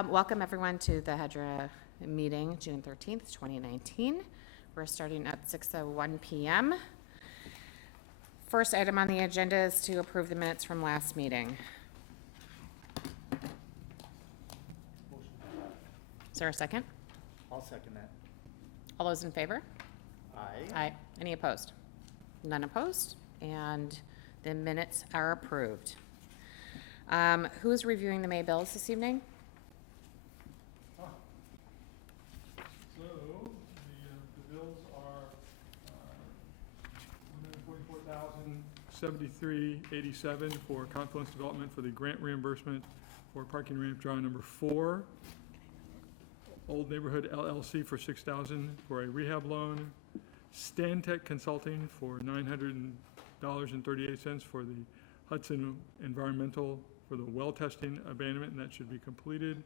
Welcome everyone to the HEDRA meeting, June 13th, 2019. We're starting at 6:01 p.m. First item on the agenda is to approve the minutes from last meeting. Is there a second? I'll second that. All those in favor? Aye. Aye. Any opposed? None opposed, and the minutes are approved. Who's reviewing the May bills this evening? So, the bills are $144,073.87 for Confluence Development for the grant reimbursement for parking ramp draw number 4. Old Neighborhood LLC for $6,000 for a rehab loan. Stantec Consulting for $900.38 for the Hudson Environmental for the well testing abandonment, and that should be completed.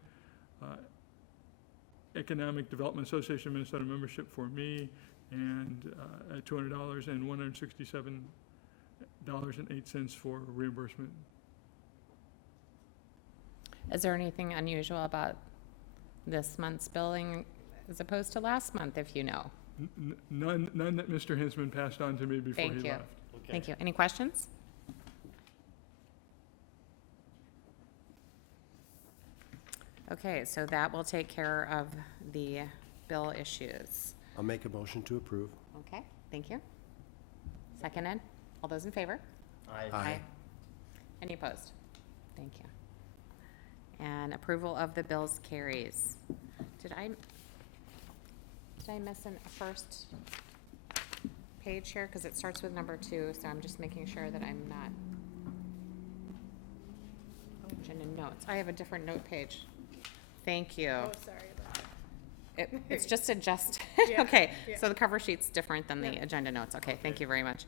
Economic Development Association of Minnesota membership for me, and at $200, and $167.08 for reimbursement. Is there anything unusual about this month's billing as opposed to last month, if you know? None that Mr. Hinsman passed on to me before he left. Okay. Thank you. Any questions? Okay, so that will take care of the bill issues. I'll make a motion to approve. Okay, thank you. Seconded. All those in favor? Aye. Any opposed? Thank you. And approval of the bills carries. Did I miss a first page here? Because it starts with number 2, so I'm just making sure that I'm not. Agenda notes. I have a different note page. Thank you. Oh, sorry about that. It's just adjusted. Yeah, Okay, yeah. so the cover sheet's different than the Yeah. agenda notes. Okay, thank you very much.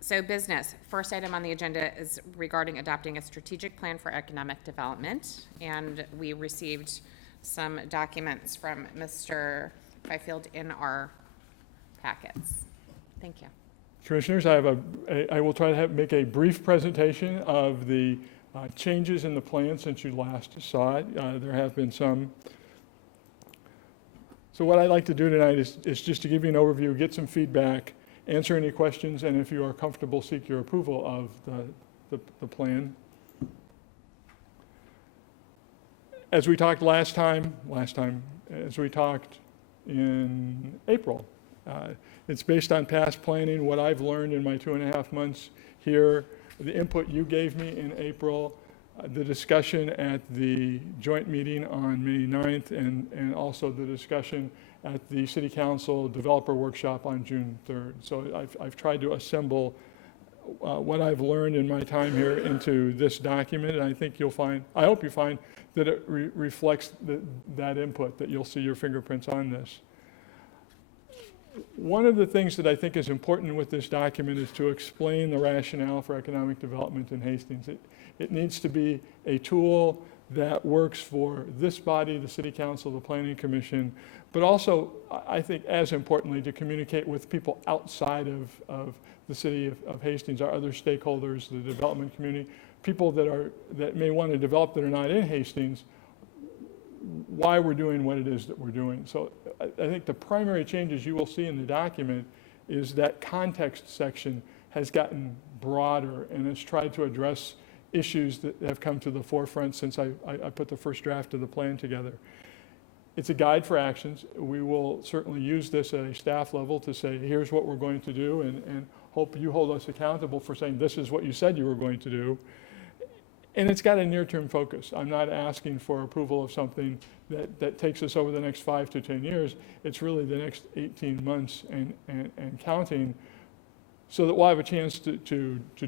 So business, first item on the agenda is regarding adopting a strategic plan for economic development. And we received some documents from Mr. Byfield in our packets. Thank you. Commissioners, I will try to make a brief presentation of the changes in the plan since you last saw it. There have been some. So what I'd like to do tonight is just to give you an overview, get some feedback, answer any questions, and if you are comfortable, seek your approval of the plan. As we talked last time, as we talked in April, it's based on past planning, what I've learned in my 2.5 months here, the input you gave me in April, the discussion at the joint meeting on May 9th, and also the discussion at the City Council Developer Workshop on June 3rd. So I've tried to assemble what I've learned in my time here into this document, and I think you'll find, I hope you find that it reflects that input, that you'll see your fingerprints on this. One of the things that I think is important with this document is to explain the rationale for economic development in Hastings. It needs to be a tool that works for this body, the City Council, the Planning Commission, but also, I think as importantly, to communicate with people outside of the city of Hastings, our other stakeholders, the development community, people that may want to develop that are not in Hastings, why we're doing what it is that we're doing. So I think the primary changes you will see in the document is that context section has gotten broader and has tried to address issues that have come to the forefront since I put the first draft of the plan together. It's a guide for actions. We will certainly use this at a staff level to say, here's what we're going to do, and hope you hold us accountable for saying this is what you said you were going to do. And it's got a near-term focus. I'm not asking for approval of something that takes us over the next 5 to 10 years. It's really the next 18 months and counting, so that we'll have a chance to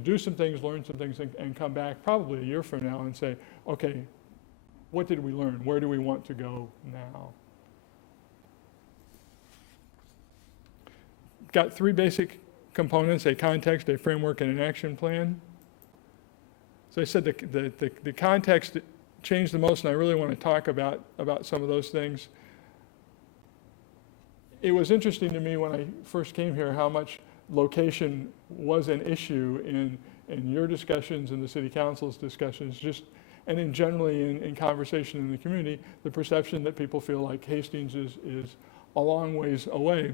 do some things, learn some things, and come back probably a year from now and say, okay, what did we learn? Where do we want to go now? Got 3 basic components: a context, a framework, and an action plan. So I said the context changed the most, and I really want to talk about some of those things. It was interesting to me when I first came here how much location was an issue in your discussions and the City Council's discussions, just And in generally in conversation in the community, the perception that people feel like Hastings is a long ways away.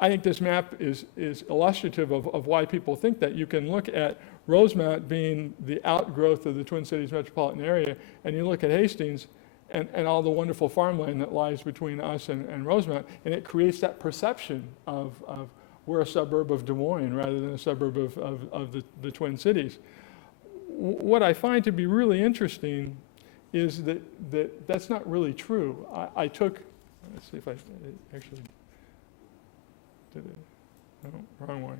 I think this map is illustrative of why people think that. You can look at Rosemount being the outgrowth of the Twin Cities metropolitan area, and you look at Hastings and all the wonderful farmland that lies between us and Rosemount, and it creates that perception of we're a suburb of Des Moines rather than a suburb of the Twin Cities. What I find to be really interesting is that's not really true. I took, let's see if I actually did it. No, wrong way.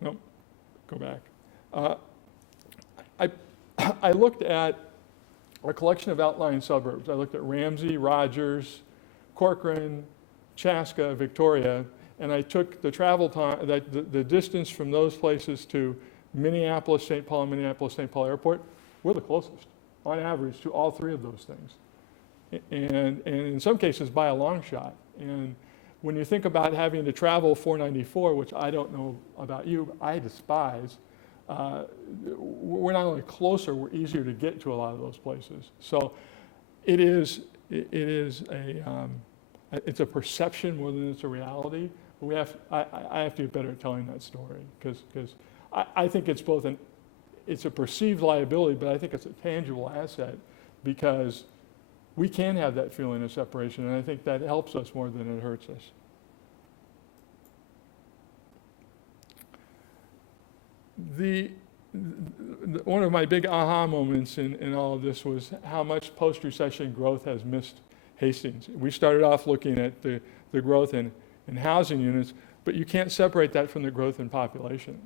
Nope, go back. I looked at a collection of outlying suburbs. I looked at Ramsey, Rogers, Corcoran, Chaska, Victoria, and I took the travel time, the distance from those places to Minneapolis, St. Paul, and Minneapolis, St. Paul Airport. We're the closest, on average, to all three of those things. And in some cases, by a long shot. And when you think about having to travel 494, which I don't know about you, I despise, we're not only closer, we're easier to get to a lot of those places. So it's a perception more than it's a reality. But I have to get better at telling that story because I think it's it's a perceived liability, but I think it's a tangible asset because we can have that feeling of separation, and I think that helps us more than it hurts us. One of my big aha moments in all of this was how much post-recession growth has missed Hastings. We started off looking at the growth in housing units, but you can't separate that from the growth in population.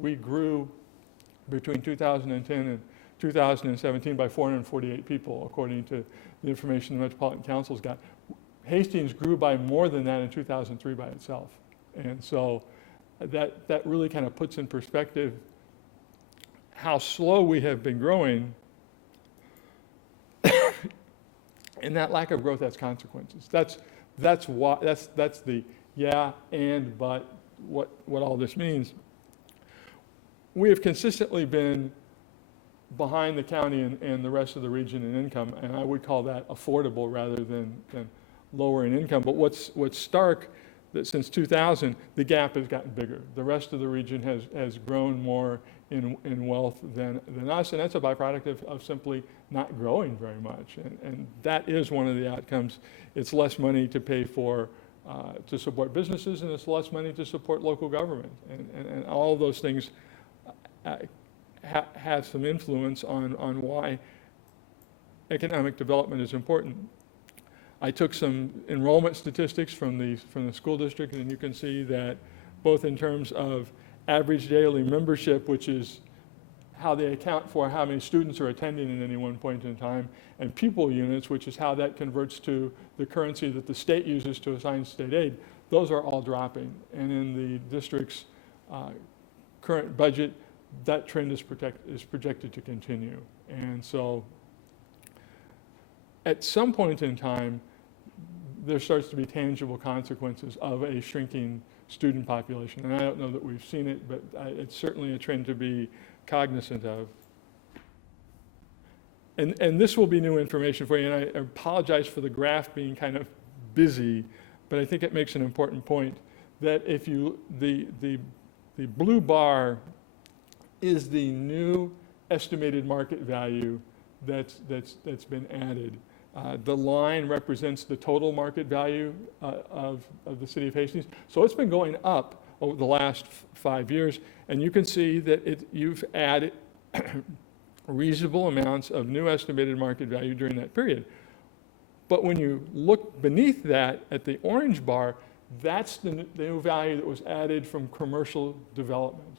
We grew between 2010 and 2017 by 448 people, according to the information the Metropolitan Council's got. Hastings grew by more than that in 2003 by itself. And so that really kind of puts in perspective how slow we have been growing. And that lack of growth has consequences. That's the yeah, and, but, what all this means. We have consistently been behind the county and the rest of the region in income, and I would call that affordable rather than lower in income. But what's stark, that since 2000, the gap has gotten bigger. The rest of the region has grown more in wealth than us, and that's a byproduct of simply not growing very much. And that is one of the outcomes. It's less money to pay for, to support businesses, and it's less money to support local government. And all of those things have some influence on why economic development is important. I took some enrollment statistics from the school district, and you can see that both in terms of average daily membership, which is how they account for how many students are attending at any one point in time, and pupil units, which is how that converts to the currency that the state uses to assign state aid, those are all dropping. And in the district's current budget, that trend is projected to continue. And so at some point in time, there starts to be tangible consequences of a shrinking student population. And I don't know that we've seen it, but it's certainly a trend to be cognizant of. And this will be new information for you, and I apologize for the graph being kind of busy, but I think it makes an important point that if you, the blue bar is the new estimated market value that's been added. The line represents the total market value of the city of Hastings. So it's been going up over the last 5 years, and you can see that you've added reasonable amounts of new estimated market value during that period. But when you look beneath that at the orange bar, that's the new value that was added from commercial development.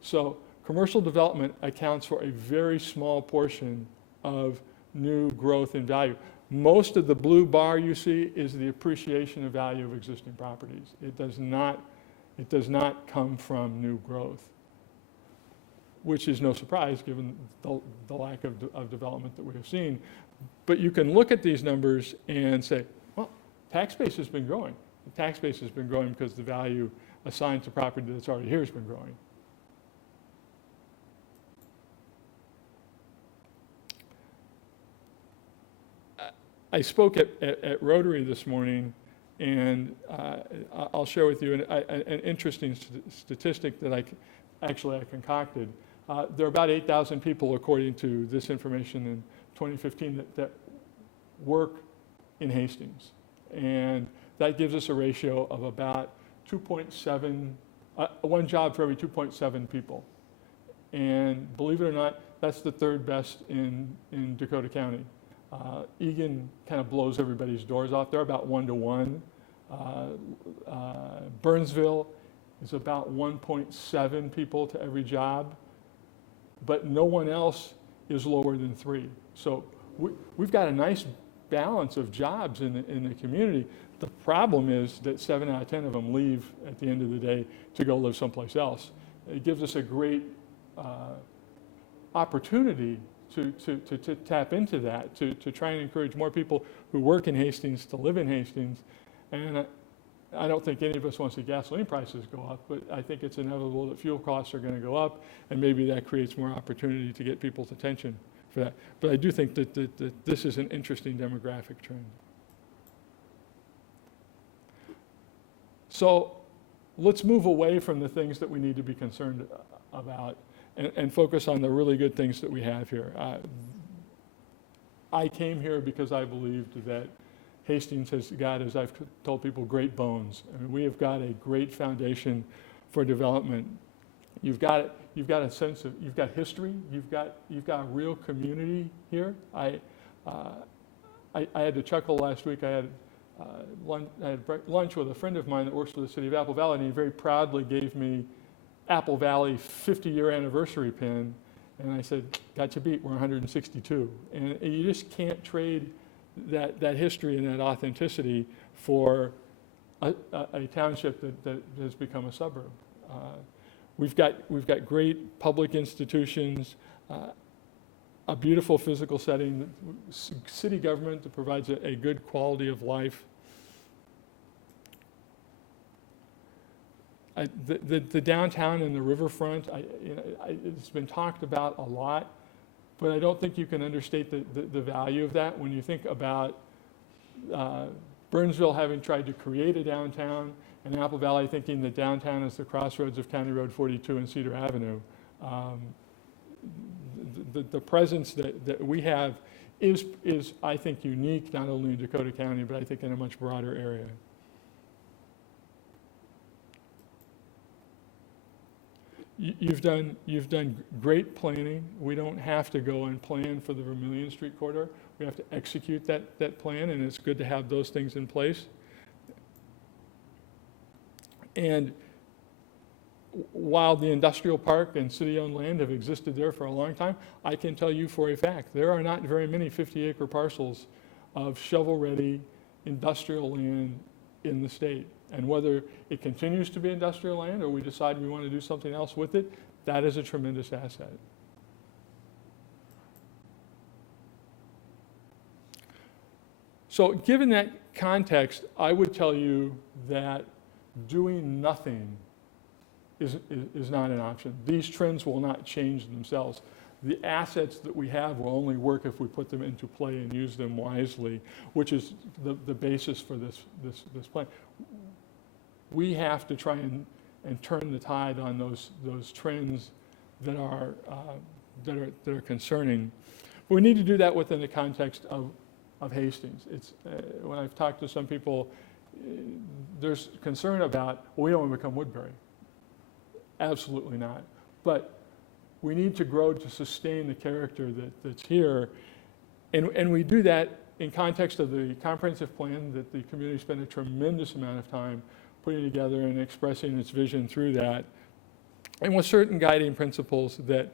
So commercial development accounts for a very small portion of new growth in value. Most of the blue bar you see is the appreciation of value of existing properties. It does not come from new growth, which is no surprise given the lack of development that we have seen. But you can look at these numbers and say, well, tax base has been growing. The tax base has been growing because the value assigned to property that's already here has been growing. I spoke at Rotary this morning, and I'll share with you an interesting statistic that I concocted. There are about 8,000 people, according to this information in 2015, that work in Hastings. And that gives us a ratio of about 2.7, one job for every 2.7 people. And believe it or not, that's the third best in Dakota County. Egan kind of blows everybody's doors off. They're about 1 to 1. Burnsville is about 1.7 people to every job, but no one else is lower than 3. So we've got a nice balance of jobs in the community. The problem is that 7 out of 10 of them leave at the end of the day to go live someplace else. It gives us a great opportunity to tap into that, to try and encourage more people who work in Hastings to live in Hastings. And I don't think any of us wants to see gasoline prices go up, but I think it's inevitable that fuel costs are going to go up, and maybe that creates more opportunity to get people's attention for that. But I do think that this is an interesting demographic trend. So let's move away from the things that we need to be concerned about and focus on the really good things that we have here. I came here because I believed that Hastings has got, as I've told people, great bones. I mean, we have got a great foundation for development. You've got a sense of, you've got history, you've got a real community here. I had to chuckle last week. I had lunch with a friend of mine that works for the city of Apple Valley, and he very proudly gave me Apple Valley 50-year anniversary pin, and I said, got you beat, we're 162. And you just can't trade that history and that authenticity for a township that has become a suburb. We've got great public institutions, a beautiful physical setting, city government that provides a good quality of life. The downtown and the riverfront, it's been talked about a lot, but I don't think you can understate the value of that when you think about Burnsville having tried to create a downtown and Apple Valley thinking that downtown is the crossroads of County Road 42 and Cedar Avenue. The presence that we have is, I think, unique not only in Dakota County, but I think in a much broader area. You've done great planning. We don't have to go and plan for the Vermilion Street corridor. We have to execute that plan, and it's good to have those things in place. And while the industrial park and city-owned land have existed there for a long time, I can tell you for a fact, there are not very many 50-acre parcels of shovel-ready industrial land in the state. And whether it continues to be industrial land or we decide we want to do something else with it, that is a tremendous asset. So given that context, I would tell you that doing nothing is not an option. These trends will not change themselves. The assets that we have will only work if we put them into play and use them wisely, which is the basis for this plan. We have to try and turn the tide on those trends that are concerning. But we need to do that within the context of Hastings. It's when I've talked to some people, there's concern about, well, we don't want to become Woodbury. Absolutely not. But we need to grow to sustain the character that's here, and we do that in context of the comprehensive plan that the community spent a tremendous amount of time putting together and expressing its vision through that, and with certain guiding principles that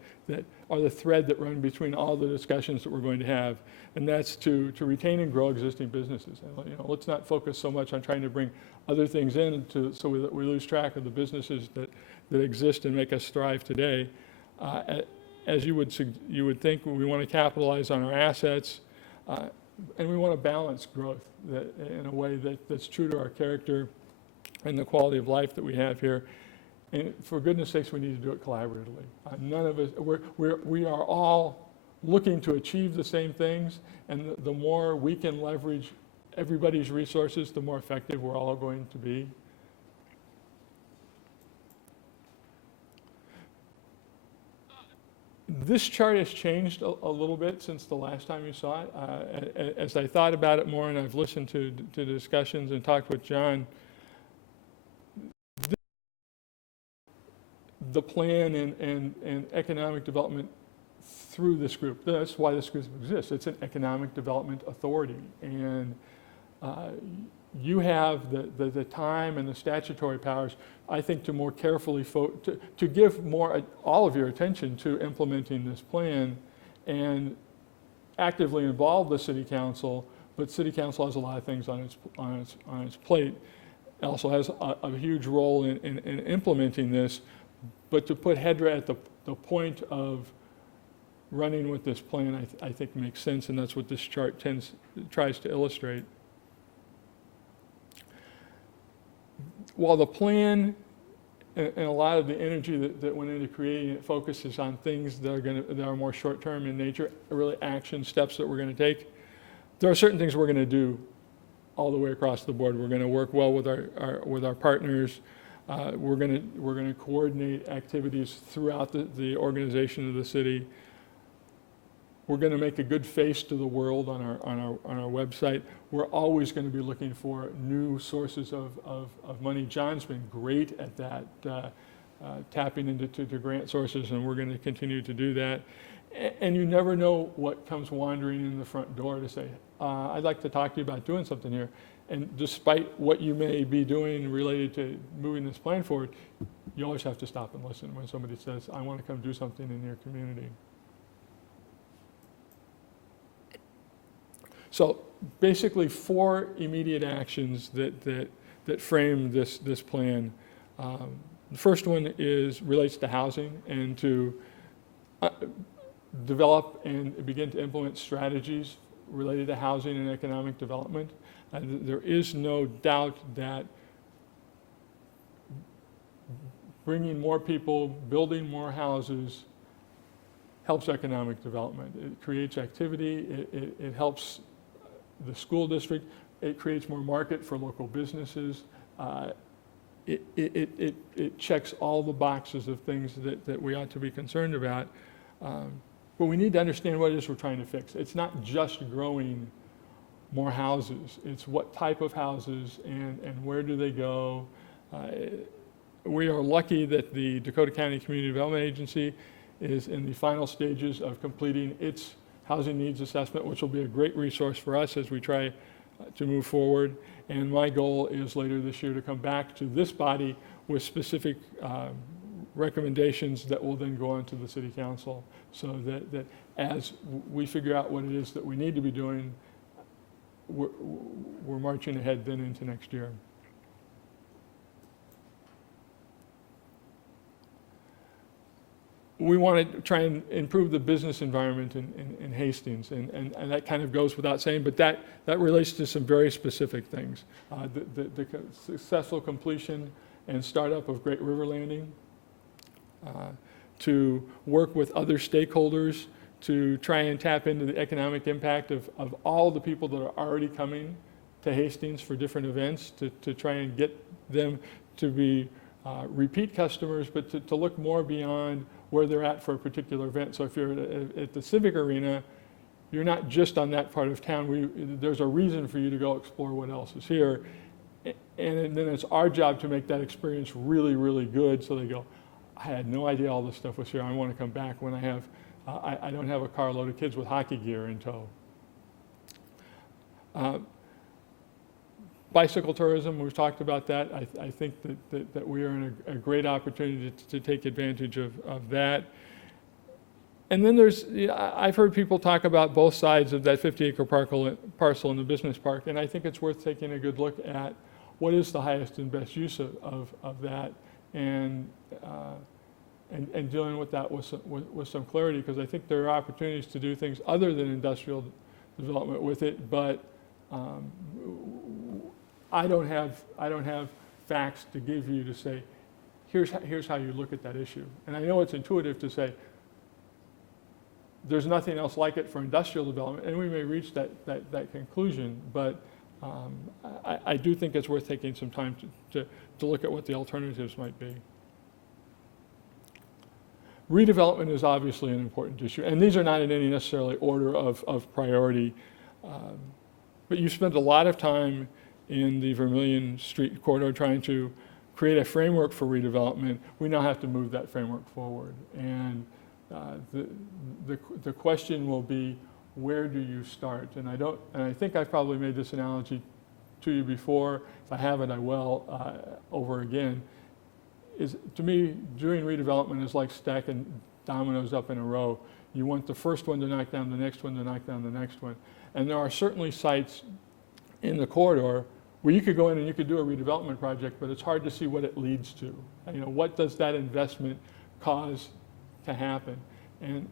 are the thread that run between all the discussions that we're going to have, and that's to retain and grow existing businesses. And, let's not focus so much on trying to bring other things in so we lose track of the businesses that exist and make us thrive today. As you would think, we want to capitalize on our assets, and we want to balance growth in a way that's true to our character and the quality of life that we have here. And for goodness sakes, we need to do it collaboratively. None of us, we are all looking to achieve the same things, and the more we can leverage everybody's resources, the more effective we're all going to be. This chart has changed a little bit since the last time you saw it. As I thought about it more and I've listened to discussions and talked with John, the plan and economic development through this group. That's why this group exists. It's an economic development authority. And you have the time and the statutory powers, I think, to more carefully, to give all of your attention to implementing this plan and actively involve the city council, but city council has a lot of things on its plate. It also has a huge role in implementing this, but to put HEDRA at the point of running with this plan, I think makes sense, and that's what this chart tries to illustrate. While the plan and a lot of the energy that went into creating it focuses on things that are more short-term in nature, really action steps that we're going to take, there are certain things we're going to do all the way across the board. We're going to work well with our partners. We're going to coordinate activities throughout the organization of the city. We're going to make a good face to the world on our website. We're always going to be looking for new sources of money. John's been great at that, tapping into grant sources, and we're going to continue to do that. And you never know what comes wandering in the front door to say, I'd like to talk to you about doing something here. And despite what you may be doing related to moving this plan forward, you always have to stop and listen when somebody says, I want to come do something in your community. So basically 4 immediate actions that frame this plan. The first one relates to housing and to develop and begin to implement strategies related to housing and economic development. There is no doubt that bringing more people, building more houses helps economic development. It creates activity, it helps the school district, it creates more market for local businesses. It checks all the boxes of things that we ought to be concerned about. But we need to understand what it is we're trying to fix. It's not just growing more houses. It's what type of houses and where do they go. We are lucky that the Dakota County Community Development Agency is in the final stages of completing its housing needs assessment, which will be a great resource for us as we try to move forward. And my goal is later this year to come back to this body with specific recommendations that will then go on to the city council, so that as we figure out what it is that we need to be doing, we're marching ahead then into next year. We want to try and improve the business environment in Hastings, and that kind of goes without saying, but that relates to some very specific things. The successful completion and startup of Great River Landing, to work with other stakeholders to try and tap into the economic impact of all the people that are already coming to Hastings for different events, to try and get them to be repeat customers, but to look more beyond where they're at for a particular event. So if you're at the Civic Arena, you're not just on that part of town. There's a reason for you to go explore what else is here. And then it's our job to make that experience really, really good, so they go, I had no idea all this stuff was here. I want to come back when I don't have a carload of kids with hockey gear in tow. Bicycle tourism, we've talked about that. I think that we are in a great opportunity to take advantage of that. And then I've heard people talk about both sides of that 50-acre parcel in the business park, and I think it's worth taking a good look at what is the highest and best use of that, and dealing with that with some clarity, because I think there are opportunities to do things other than industrial development with it, but I don't have facts to give you to say, here's how you look at that issue. And I know it's intuitive to say, there's nothing else like it for industrial development, and we may reach that conclusion, but I do think it's worth taking some time to look at what the alternatives might be. Redevelopment is obviously an important issue, and these are not in any necessarily order of priority, but you spent a lot of time in the Vermilion Street corridor trying to create a framework for redevelopment. We now have to move that framework forward, and the question will be, where do you start? And I think I've probably made this analogy to you before. If I haven't, I will over again. To me, doing redevelopment is like stacking dominoes up in a row. You want the first one to knock down the next one to knock down the next one. And there are certainly sites in the corridor where you could go in and you could do a redevelopment project, but it's hard to see what it leads to. What does that investment cause to happen? And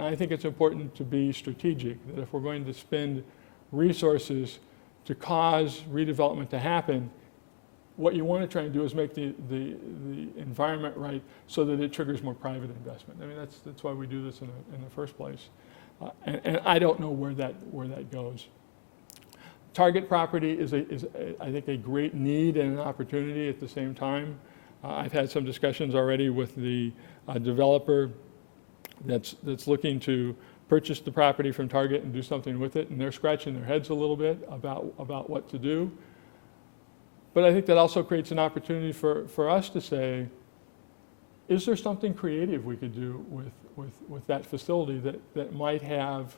I think it's important to be strategic, that if we're going to spend resources to cause redevelopment to happen, what you want to try and do is make the environment right so that it triggers more private investment. I mean, that's why we do this in the first place. And I don't know where that goes. Target property is I think a great need and an opportunity at the same time. I've had some discussions already with the developer that's looking to purchase the property from Target and do something with it, and they're scratching their heads a little bit about what to do. But I think that also creates an opportunity for us to say, is there something creative we could do with that facility that might have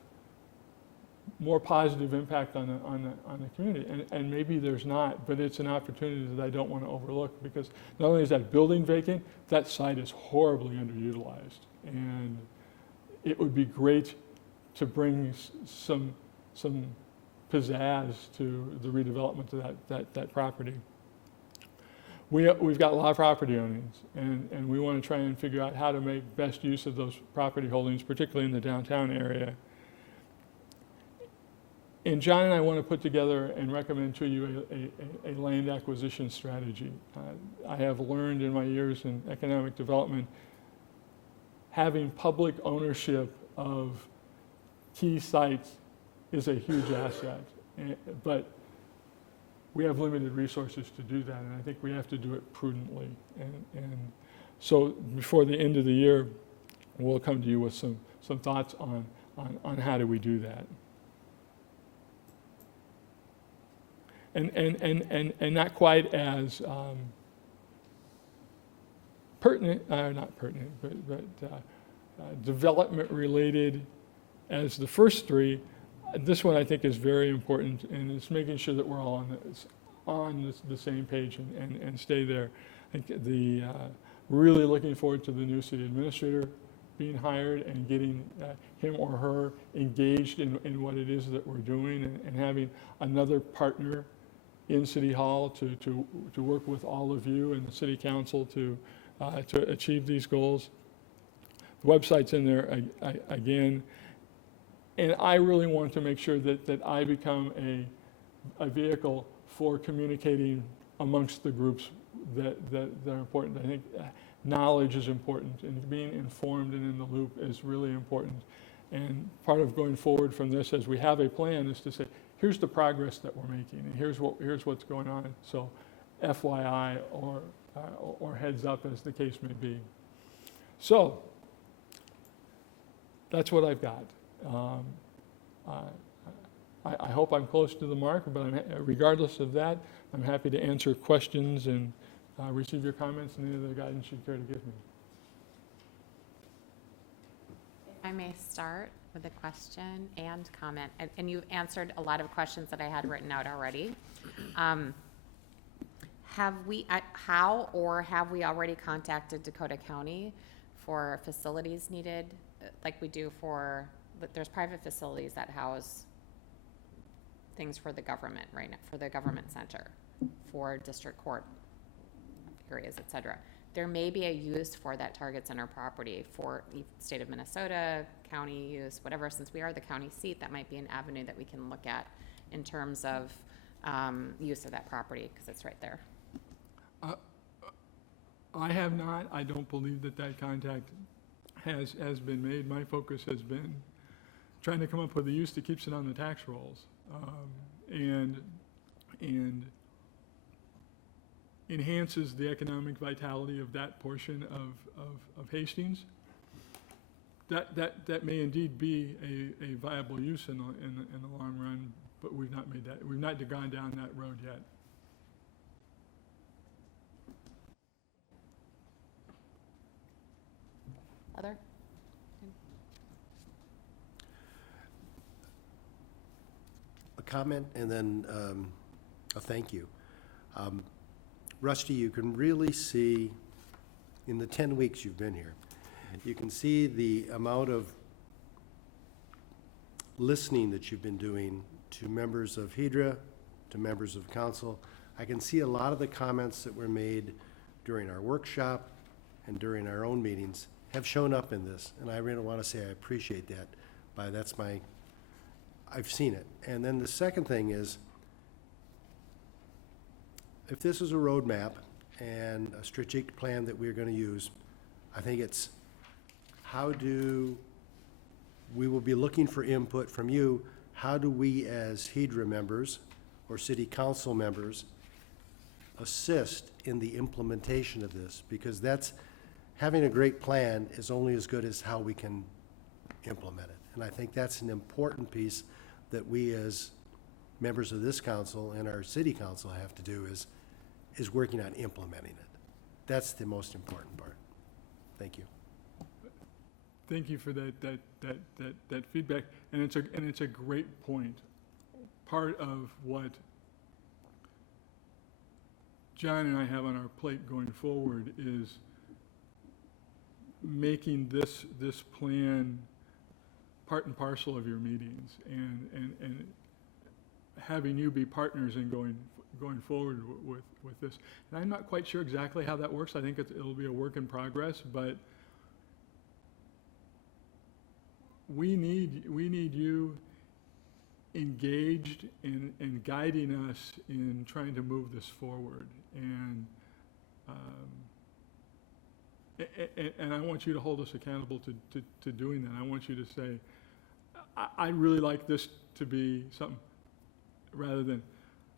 more positive impact on the community? And maybe there's not, but it's an opportunity that I don't want to overlook, because not only is that building vacant, that site is horribly underutilized. And it would be great to bring some pizzazz to the redevelopment of that property. We've got a lot of property ownings, and we want to try and figure out how to make best use of those property holdings, particularly in the downtown area. And John and I want to put together and recommend to you a land acquisition strategy. I have learned in my years in economic development, having public ownership of key sites is a huge asset, but we have limited resources to do that, and I think we have to do it prudently. And so before the end of the year, we'll come to you with some thoughts on how do we do that. And not quite as pertinent, not pertinent, but development related as the first three. This one I think is very important, and it's making sure that we're all on the same page and stay there. I think really looking forward to the new city administrator being hired and getting him or her engaged in what it is that we're doing, and having another partner in City Hall to work with all of you and the City Council to achieve these goals. The website's in there again. And I really want to make sure that I become a vehicle for communicating amongst the groups that are important. I think knowledge is important, and being informed and in the loop is really important. And part of going forward from this, as we have a plan, is to say, here's the progress that we're making, and here's what's going on. So FYI or heads up, as the case may be. So that's what I've got. I hope I'm close to the mark, but regardless of that, I'm happy to answer questions and receive your comments and any other guidance you'd care to give me. If I may start with a question and comment, and you've answered a lot of questions that I had written out already. Have we already contacted Dakota County for facilities needed, like we do for? There's private facilities that house things for the government right now, for the government center, for district court areas, et cetera. There may be a use for that Target Center property for the state of Minnesota, county use, whatever. Since we are the county seat, that might be an avenue that we can look at in terms of use of that property, because it's right there. I have not. I don't believe that contact has been made. My focus has been trying to come up with a use that keeps it on the tax rolls, and enhances the economic vitality of that portion of Hastings. That may indeed be a viable use in the long run, but we've not made that. We've not gone down that road yet. Other? A comment and then a thank you. Rusty, you can really see, in the 10 weeks you've been here, you can see the amount of listening that you've been doing to members of HEDRA, to members of council. I can see a lot of the comments that were made during our workshop and during our own meetings have shown up in this, and I really want to say I appreciate that. I've seen it. And then the second thing is, if this is a roadmap and a strategic plan that we're going to use, I think it's we will be looking for input from you. How do we as HEDRA members or city council members assist in the implementation of this? Because having a great plan is only as good as how we can implement it. And I think that's an important piece that we as members of this council and our city council have to do is working on implementing it. That's the most important part. Thank you. Thank you for that feedback, and it's a great point. Part of what John and I have on our plate going forward is making this plan part and parcel of your meetings, and having you be partners in going forward with this. And I'm not quite sure exactly how that works. I think it'll be a work in progress, but we need you engaged in guiding us in trying to move this forward. And I want you to hold us accountable to doing that. I want you to say, I'd really like this to be something, rather than,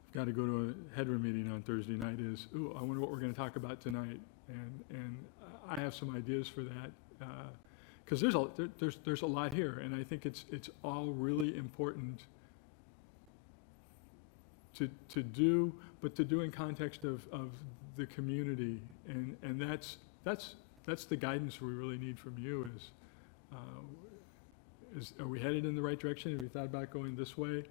I've got to go to a HEDRA meeting on Thursday night, is, ooh, I wonder what we're going to talk about tonight. And I have some ideas for that. Because there's a lot here, and I think it's all really important to do, but to do in context of the community, and that's the guidance we really need from you. Is are we headed in the right direction? Have we thought about going this way?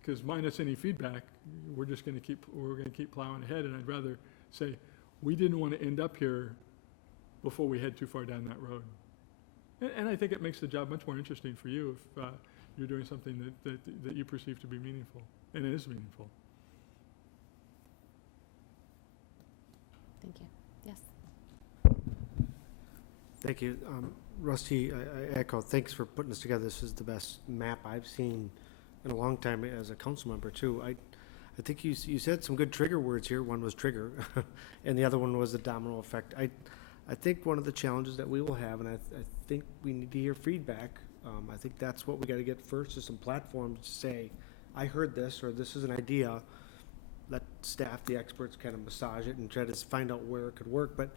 Because minus any feedback, we're going to keep plowing ahead, and I'd rather say we didn't want to end up here before we head too far down that road. And I think it makes the job much more interesting for you if you're doing something that you perceive to be meaningful, and it is meaningful. Thank you. Yes. Thank you. Rusty, I echo, thanks for putting this together. This is the best map I've seen in a long time as a council member, too. I think you said some good trigger words here. One was trigger, and the other one was the domino effect. I think one of the challenges that we will have, and I think we need to hear feedback. I think that's what we got to get first, is some platforms to say, I heard this, or this is an idea. Let staff, the experts, kind of massage it and try to find out where it could work. But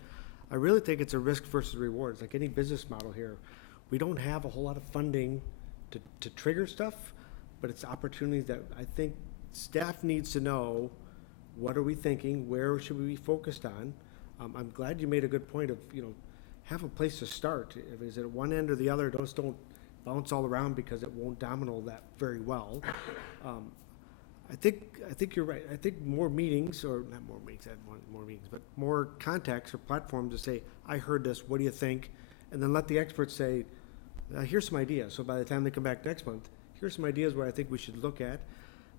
I really think it's a risk versus rewards. Like any business model here, we don't have a whole lot of funding to trigger stuff, but it's opportunities that I think staff needs to know. What are we thinking? Where should we be focused on? I'm glad you made a good point of, have a place to start. If it's at one end or the other, don't bounce all around, because it won't domino that very well. I think you're right. I think more meetings, or not more meetings, I want more meetings, but more contacts or platforms to say, I heard this, what do you think? And then let the experts say, here's some ideas. So by the time they come back next month, here's some ideas where I think we should look at.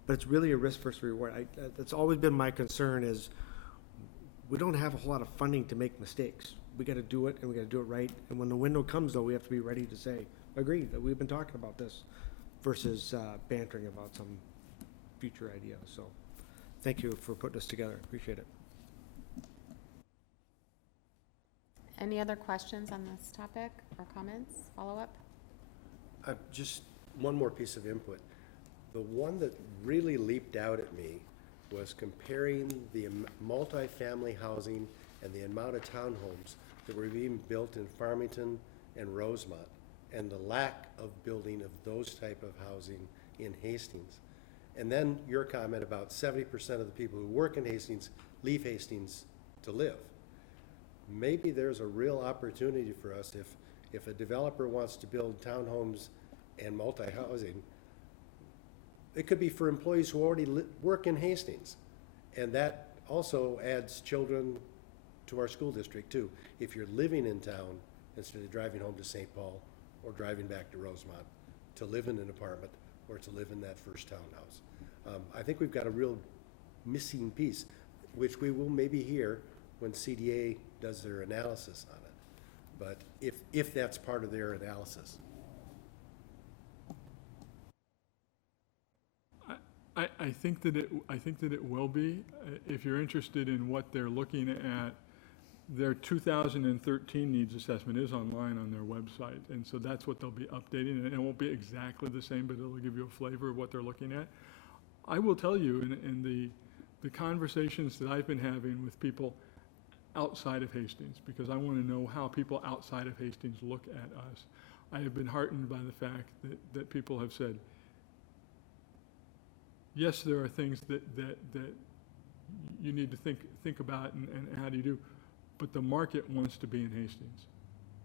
But it's really a risk versus reward. That's always been my concern, is we don't have a whole lot of funding to make mistakes. We got to do it, and we got to do it right. And when the window comes, though, we have to be ready to say, agreed, that we've been talking about this, versus bantering about some future idea. So thank you for putting this together. Appreciate it. Any other questions on this topic or comments, follow-up? Just one more piece of input. The one that really leaped out at me was comparing the multifamily housing and the amount of townhomes that were being built in Farmington and Rosemont, and the lack of building of those type of housing in Hastings. And then your comment about 70% of the people who work in Hastings leave Hastings to live. Maybe there's a real opportunity for us if a developer wants to build townhomes and multi-housing, it could be for employees who already work in Hastings. And that also adds children to our school district too. If you're living in town instead of driving home to St. Paul or driving back to Rosemont to live in an apartment or to live in that first townhouse. I think we've got a real missing piece, which we will maybe hear when CDA does their analysis on it. But if that's part of their analysis. I think that it will be. If you're interested in what they're looking at, their 2013 needs assessment is online on their website, and so that's what they'll be updating, and it won't be exactly the same, but it'll give you a flavor of what they're looking at. I will tell you, in the conversations that I've been having with people outside of Hastings, because I want to know how people outside of Hastings look at us, I have been heartened by the fact that people have said, yes, there are things that you need to think about and how do you do, but the market wants to be in Hastings.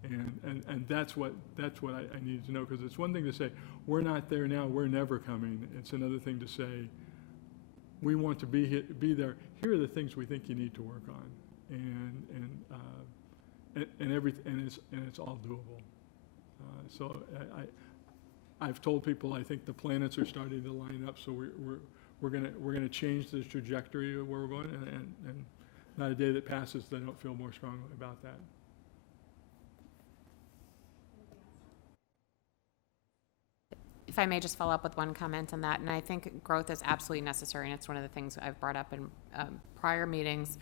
And that's what I needed to know, because it's one thing to say, we're not there now, we're never coming. It's another thing to say, we want to be there. Here are the things we think you need to work on, and it's all doable. So I've told people I think the planets are starting to line up, so we're gonna change the trajectory of where we're going, and not a day that passes that I don't feel more strongly about that. If I may just follow up with one comment on that, and I think growth is absolutely necessary, and it's one of the things I've brought up in prior meetings.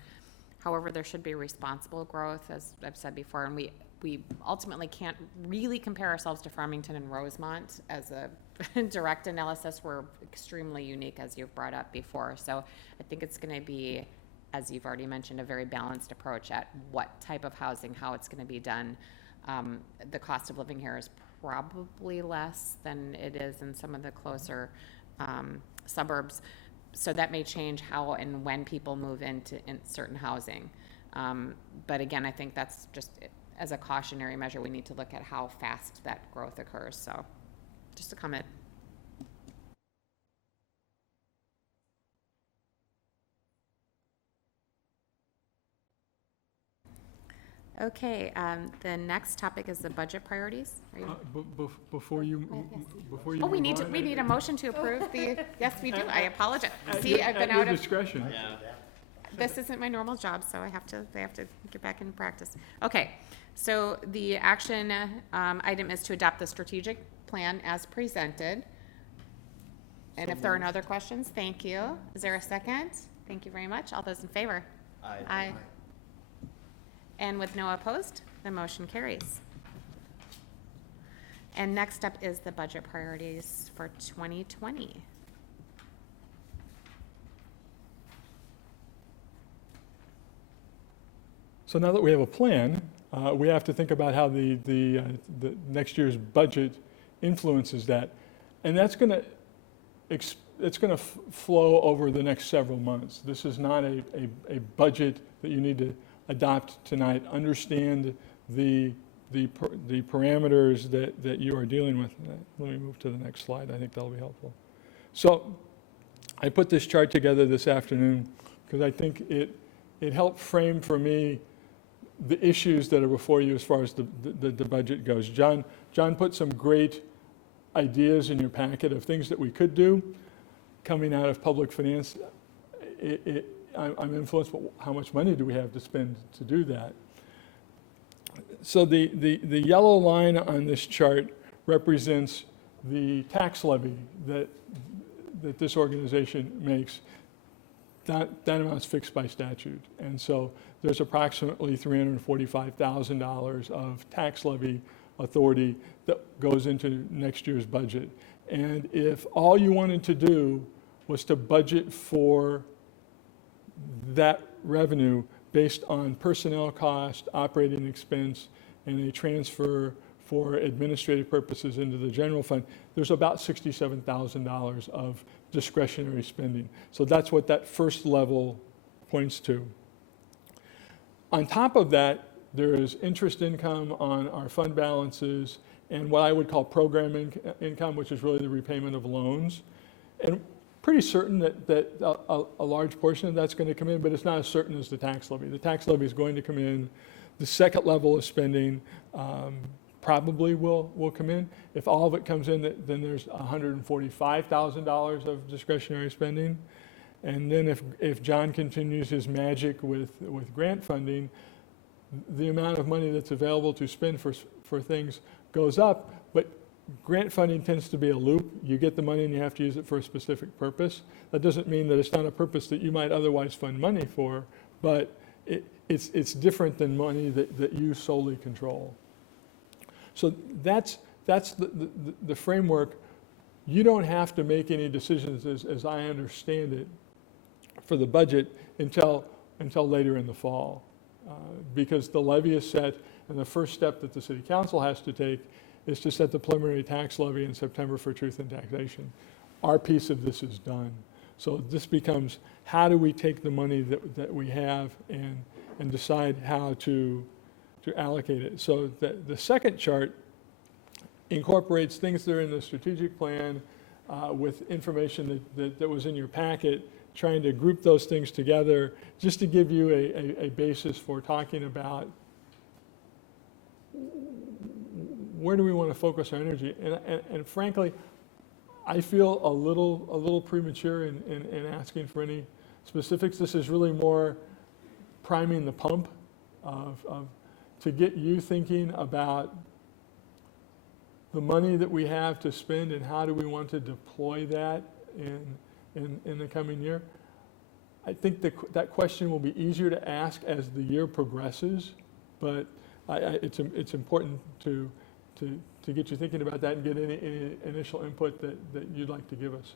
However, there should be responsible growth, as I've said before, and we ultimately can't really compare ourselves to Farmington and Rosemont as a direct analysis. We're extremely unique, as you've brought up before. So I think it's going to be, as you've already mentioned, a very balanced approach at what type of housing, how it's going to be done. The cost of living here is probably less than it is in some of the closer suburbs. So that may change how and when people move into certain housing. But again, I think that's just, as a cautionary measure, we need to look at how fast that growth occurs. So just a comment. Okay, the next topic is the budget priorities. Are you? Before you Oh, we move on, need a motion to approve the, yes, we do. I apologize. at See, your- I've been at your out of, discretion. this isn't my normal job, so I have to get back in practice. Okay, so the action item is to adopt the strategic plan as presented. And if there are no other questions, thank you. Is there a second? Thank you very much. All those in favor? Aye. Aye. And with no opposed, the motion carries. And next up is the budget priorities for 2020. So now that we have a plan, we have to think about how the next year's budget influences that. And that's going to flow over the next several months. This is not a budget that you need to adopt tonight. Understand the parameters that you are dealing with. Let me move to the next slide. I think that'll be helpful. So I put this chart together this afternoon because I think it helped frame for me the issues that are before you as far as the budget goes. John put some great ideas in your packet of things that we could do coming out of public finance. I'm influenced by how much money do we have to spend to do that. So the yellow line on this chart represents the tax levy that this organization makes that amount's fixed by statute. And so there's approximately $345,000 of tax levy authority that goes into next year's budget. And if all you wanted to do was to budget for that revenue based on personnel cost, operating expense, and a transfer for administrative purposes into the general fund, there's about $67,000 of discretionary spending. So that's what that first level points to. On top of that, there is interest income on our fund balances and what I would call program income, which is really the repayment of loans. And pretty certain that a large portion of that's going to come in, but it's not as certain as the tax levy. The tax levy is going to come in. The second level of spending probably will come in. If all of it comes in, then there's $145,000 of discretionary spending. And then if John continues his magic with grant funding, the amount of money that's available to spend for things goes up, but grant funding tends to be a loop. You get the money and you have to use it for a specific purpose. That doesn't mean that it's not a purpose that you might otherwise fund money for, but it's different than money that you solely control. So that's the framework. You don't have to make any decisions, as I understand it, for the budget until later in the fall, because the levy is set, and the first step that the City Council has to take is to set the preliminary tax levy in September for truth in taxation. Our piece of this is done. So this becomes, how do we take the money that we have and decide how to allocate it? So the second chart incorporates things that are in the strategic plan with information that was in your packet, trying to group those things together just to give you a basis for talking about where do we want to focus our energy. And frankly, I feel a little premature in asking for any specifics. This is really more priming the pump to get you thinking about the money that we have to spend and how do we want to deploy that in the coming year. I think that question will be easier to ask as the year progresses, but it's important to get you thinking about that and get any initial input that you'd like to give us.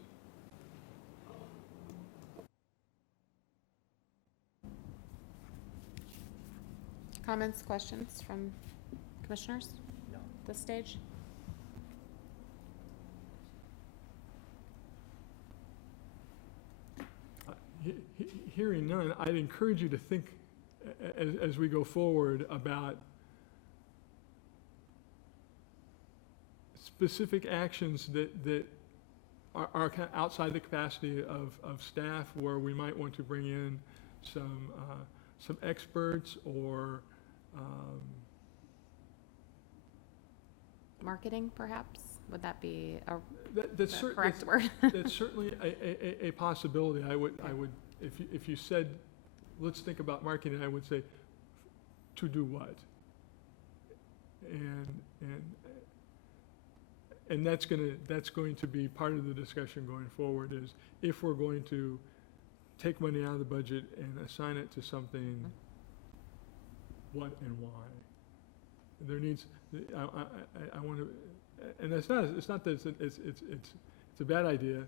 Comments, questions from commissioners No. at this stage? Hearing none, I'd encourage you to think as we go forward about specific actions that are kind of outside the capacity of staff, where we might want to bring in some experts or Marketing, perhaps? Would that be that's the correct word? That's certainly a possibility. I would if you said, let's think about marketing, I would say, to do what? And that's going to be part of the discussion going forward, is if we're going to take money out of the budget and assign it to something, what and why? There needs, I want to, and it's not that it's a bad idea.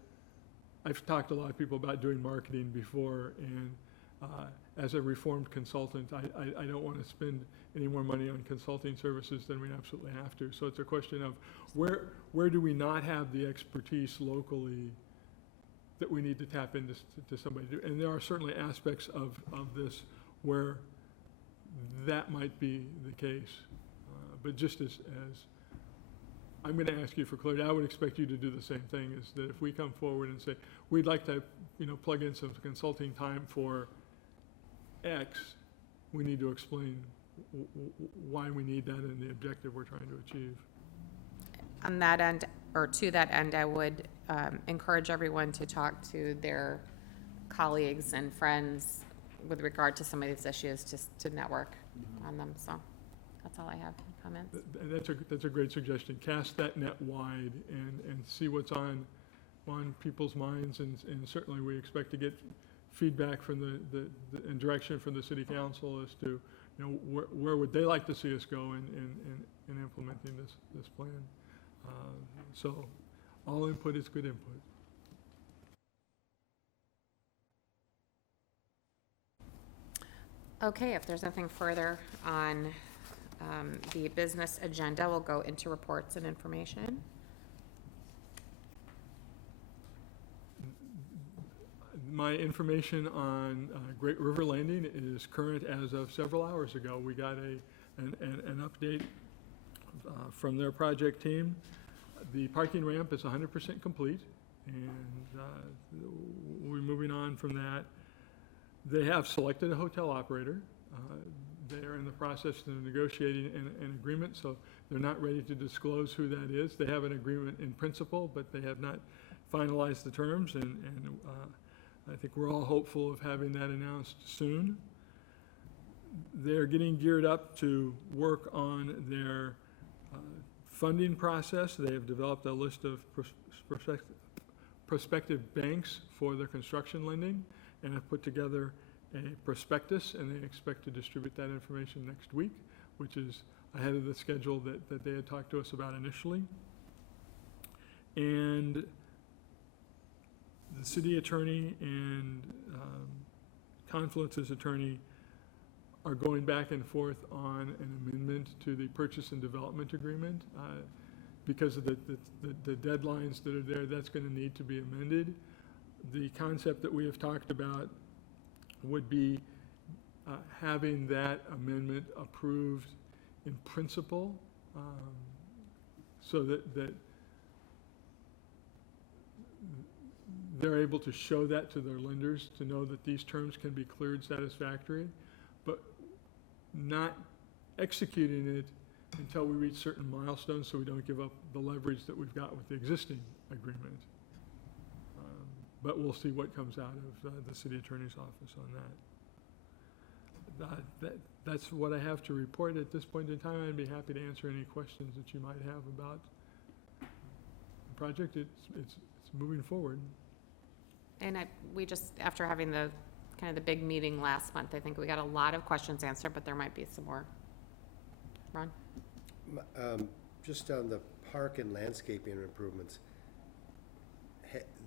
I've talked to a lot of people about doing marketing before, and as a reformed consultant, I don't want to spend any more money on consulting services than we absolutely have to. So it's a question of where do we not have the expertise locally that we need to tap into to somebody to do. And there are certainly aspects of this where that might be the case. But just as I'm going to ask you for clarity, I would expect you to do the same thing, is that if we come forward and say, we'd like to plug in some consulting time for X, we need to explain why we need that and the objective we're trying to achieve. On that end, or to that end, I would encourage everyone to talk to their colleagues and friends with regard to some of these issues, just to network on them. So that's all I have. Comments? That's a great suggestion. Cast that net wide and see what's on people's minds, and certainly we expect to get feedback from and direction from the city council as to, where would they like to see us go in implementing this plan. So all input is good input. Okay, if there's nothing further on the business agenda, we'll go into reports and information. My information on Great River Landing is current as of several hours ago. We got an update from their project team. The parking ramp is 100% complete, and we're moving on from that. They have selected a hotel operator. They are in the process of negotiating an agreement, so they're not ready to disclose who that is. They have an agreement in principle, but they have not finalized the terms, and I think we're all hopeful of having that announced soon. They're getting geared up to work on their funding process. They have developed a list of prospective banks for their construction lending and have put together a prospectus, and they expect to distribute that information next week, which is ahead of the schedule that they had talked to us about initially. And the city attorney and Confluence's attorney are going back and forth on an amendment to the purchase and development agreement. Because of the deadlines that are there, that's going to need to be amended. The concept that we have talked about would be having that amendment approved in principle, so that they're able to show that to their lenders to know that these terms can be cleared satisfactory, but not executing it until we reach certain milestones so we don't give up the leverage that we've got with the existing agreement. But we'll see what comes out of the city attorney's office on that. That's what I have to report at this point in time. I'd be happy to answer any questions that you might have about the project. It's moving forward. And we just, after having the big meeting last month, I think we got a lot of questions answered, but there might be some more. Ron? Just on the park and landscaping improvements,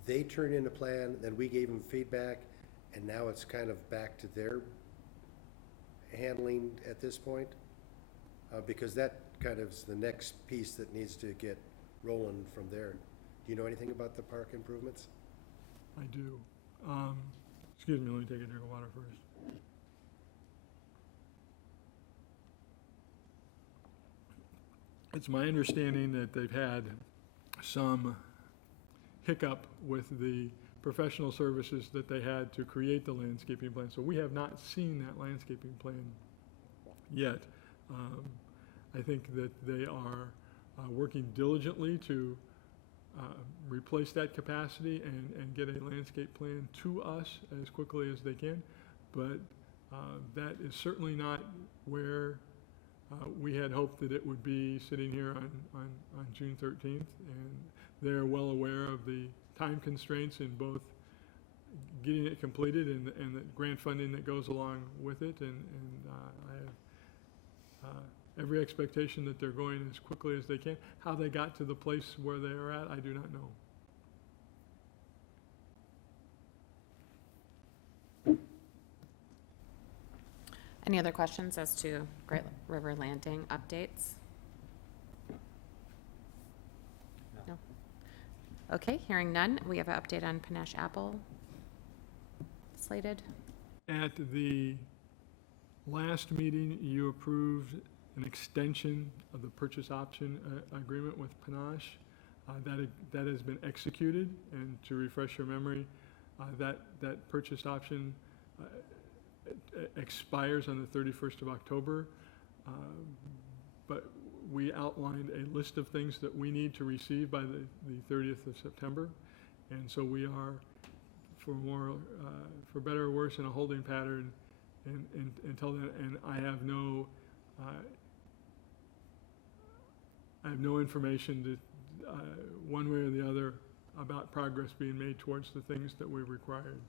they turned in a plan, then we gave them feedback, and now it's kind of back to their handling at this point? Because that kind of is the next piece that needs to get rolling from there. Do you know anything about the park improvements? I do. Excuse me, let me take a drink of water first. It's my understanding that they've had some hiccup with the professional services that they had to create the landscaping plan. So we have not seen that landscaping plan yet. I think that they are working diligently to replace that capacity and get a landscape plan to us as quickly as they can. But that is certainly not where we had hoped that it would be sitting here on June 13th. And they're well aware of the time constraints in both getting it completed and the grant funding that goes along with it. And I have every expectation that they're going as quickly as they can. How they got to the place where they are at, I do not know. Any other questions as to Great River Landing updates? No. Okay, hearing none, we have an update on Panache Apple slated. At the last meeting, you approved an extension of the purchase option agreement with Panache. That has been executed, and to refresh your memory, that purchase option expires on the 31st of October, but we outlined a list of things that we need to receive by the 30th of September, and so we are, for better or worse, in a holding pattern until then. And I have no information to, one way or the other, about progress being made towards the things that we've required.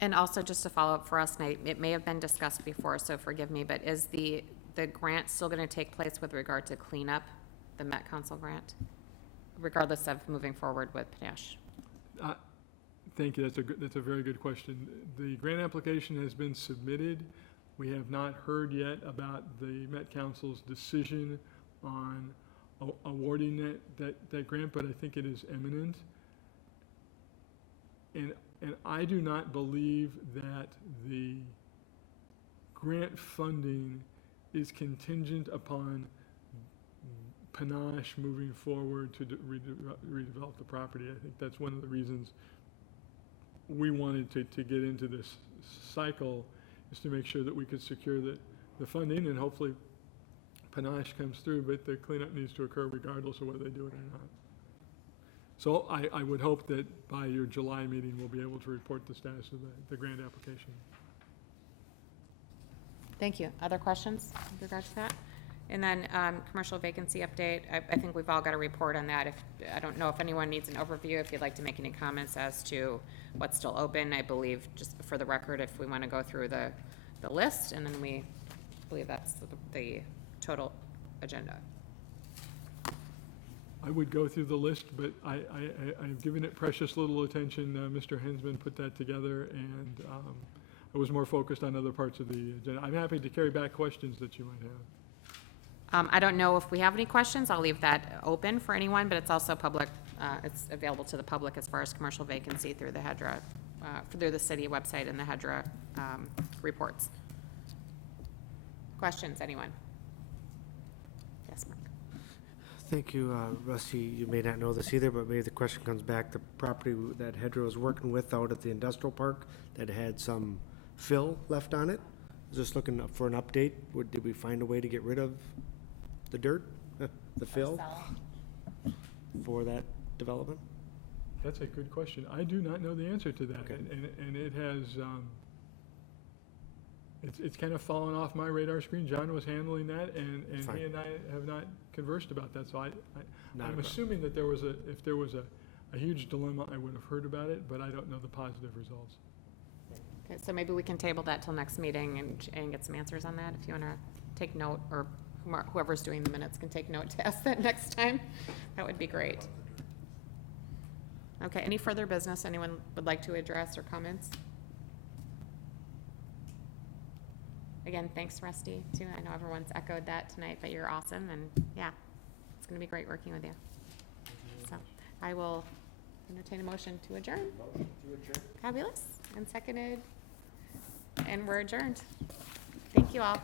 And also, just to follow up for us, and it may have been discussed before, so forgive me, but is the grant still going to take place with regard to cleanup, the Met Council grant, regardless of moving forward with Panache? Thank you, that's a very good question. The grant application has been submitted. We have not heard yet about the Met Council's decision on awarding that grant, but I think it is imminent. And I do not believe that the grant funding is contingent upon Panache moving forward to redevelop the property. I think that's one of the reasons we wanted to get into this cycle, is to make sure that we could secure the funding, and hopefully Panache comes through, but the cleanup needs to occur regardless of whether they do it or not. So I would hope that by your July meeting, we'll be able to report the status of the grant application. Thank you. Other questions with regards to that? And then commercial vacancy update, I think we've all got a report on that. I don't know if anyone needs an overview, if you'd like to make any comments as to what's still open. I believe, just for the record, if we want to go through the list, and then we believe that's the total agenda. I would go through the list, but I've given it precious little attention. Mr. Hensman put that together, and I was more focused on other parts of the agenda. I'm happy to carry back questions that you might have. I don't know if we have any questions. I'll leave that open for anyone, but it's also public. It's available to the public as far as commercial vacancy through the HEDRA, through the city website and the HEDRA reports. Questions, anyone? Yes, Mark. Thank you, Rusty. You may not know this either, but maybe the question comes back. The property that HEDRA was working with out at the industrial park that had some fill left on it, just looking for an update. Did we find a way to get rid of the dirt, the fill for that development? That's a good question. I do not know the answer to that. Okay. And it has, it's kind of fallen off my radar screen. John was handling that, and Fine. he and I have not conversed about that. So Not a I'm problem. assuming that if there was a huge dilemma, I would have heard about it, but I don't know the positive results. Okay, so maybe we can table that till next meeting and get some answers on that. If you want to take note, or whoever's doing the minutes can take note to ask that next time, that would be great. Okay, any further business anyone would like to address or comments? Again, thanks, Rusty, too. I know everyone's echoed that tonight, but you're awesome, and yeah, it's going to be great working with you. So I will entertain a motion to adjourn. Motion to adjourn. Fabulous, and seconded, and we're adjourned. Thank you all.